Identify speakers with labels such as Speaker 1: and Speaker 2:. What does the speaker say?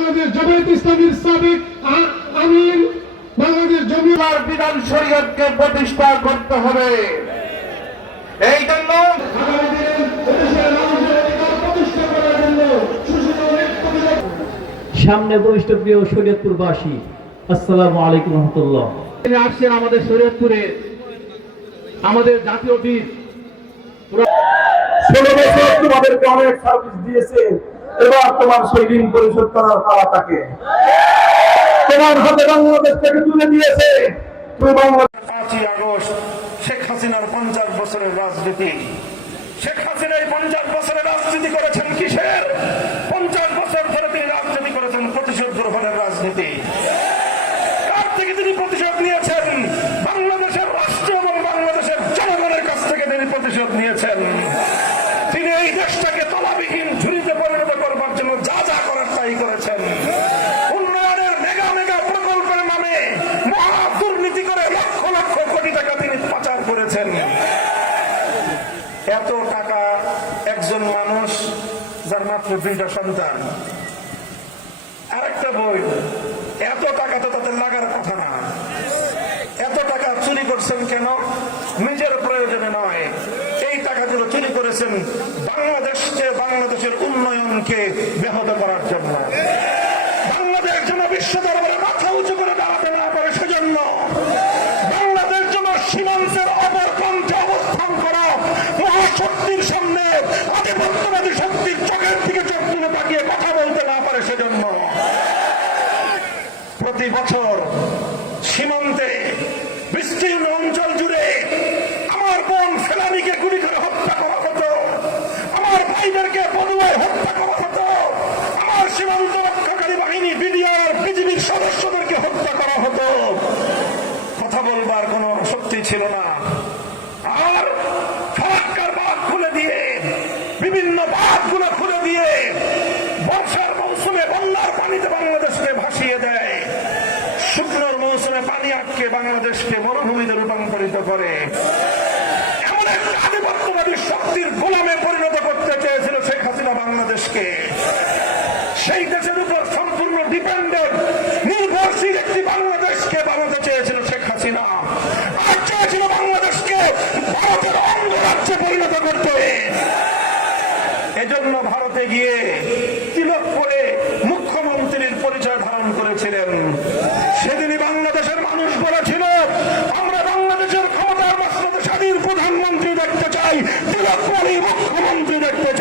Speaker 1: বাংলাদেশ জামায়াত ইসলামীর সাবেক আমির বাংলাদেশ জমিদার
Speaker 2: বিধান শরীয়তকে প্রতিষ্ঠা করতে হবে। এই জন্য
Speaker 3: সামনে বরিষ্ঠ প্রিয় শরীয়তপুরবাসী আসসালামু আলাইকুম রহমতুল্লাহ।
Speaker 1: তিনি আসছেন আমাদের শরীয়তপুরে আমাদের জাতীয় বীর
Speaker 4: ষোলো বছর তোমাদেরকে অনেক সার্ভিস দিয়েছে। এবার তোমার সেই ঋণ পরিশোধ করার পাওয়া থাকে তোমার হাতে বাংলাদেশ থেকে তুলে দিয়েছে। তুমি বাংলাদেশ
Speaker 2: পাঁচই আগস্ট শেখ হাসিনার পঞ্চাশ বছরের রাজনীতি। শেখ হাসিনা এই পঞ্চাশ বছরের রাজনীতি করেছেন কিসের? পঞ্চাশ বছর ধরে তিনি রাজনীতি করেছেন প্রতিশোধ গ্রহণের রাজনীতি। কার থেকে তিনি প্রতিশোধ নিয়েছেন বাংলাদেশের রাষ্ট্র এবং বাংলাদেশের জনগণের কাছ থেকে তিনি প্রতিশোধ নিয়েছেন তিনি এই দেশটাকে তলাবিহীন ঝুড়িতে পরিণত করবার জন্য যা যা করার তাই করেছেন উন্নয়নের মেগা মেগা প্রকল্পের নামে মহা দুর্নীতি করে লক্ষ লক্ষ কোটি টাকা তিনি পাচার করেছেন এত টাকা একজন মানুষ, যার মাত্র দুইটা সন্তান। আরেকটা বই, এত টাকা তো তাদের লাগার কথা না। এত টাকা চুরি করছেন কেন? নিজের প্রয়োজনে নয়। এই টাকাগুলো চুরি করেছেন বাংলাদেশকে, বাংলাদেশের উন্নয়নকে ব্যাহত করার জন্য। প্রতি বছর সীমান্তে বিস্তীর্ণ অঞ্চল জুড়ে আমার বোন ফেলানিকে গুলি করে হত্যা করা হতো। আমার ভাইদেরকে বদুয়ায় হত্যা করা হতো। আমার সীমান্ত রক্ষাকারী বাহিনী, বিডিআর, বিজিবির সদস্যদেরকে হত্যা করা হতো। কথা বলবার কোনো শক্তি ছিল না। আর ফারাক্কার বাঁধ খুলে দিয়ে, বিভিন্ন বাঁধগুলো খুলে দিয়ে বর্ষার মৌসুমে বন্যার পানিতে বাংলাদেশকে ভাসিয়ে দেয়। শুকনোর মৌসুমে পানি আটকে বাংলাদেশকে মরুভূমিতে রূপান্তরিত করে। আধিপত্যবাদী শক্তির গোলামে পরিণত করতে চেয়েছিল শেখ হাসিনা বাংলাদেশকে। সেই দেশের উপর সম্পূর্ণ ডিপেন্ডেন্ট নির্ভরশীল একটি বাংলাদেশকে বানাতে চেয়েছিল শেখ হাসিনা। আর চেয়েছিল বাংলাদেশকে ভারতের অঙ্গরাজ্যে পরিণত করতে। এজন্য ভারতে গিয়ে তিলক পরে মুখ্যমন্ত্রী দেখতে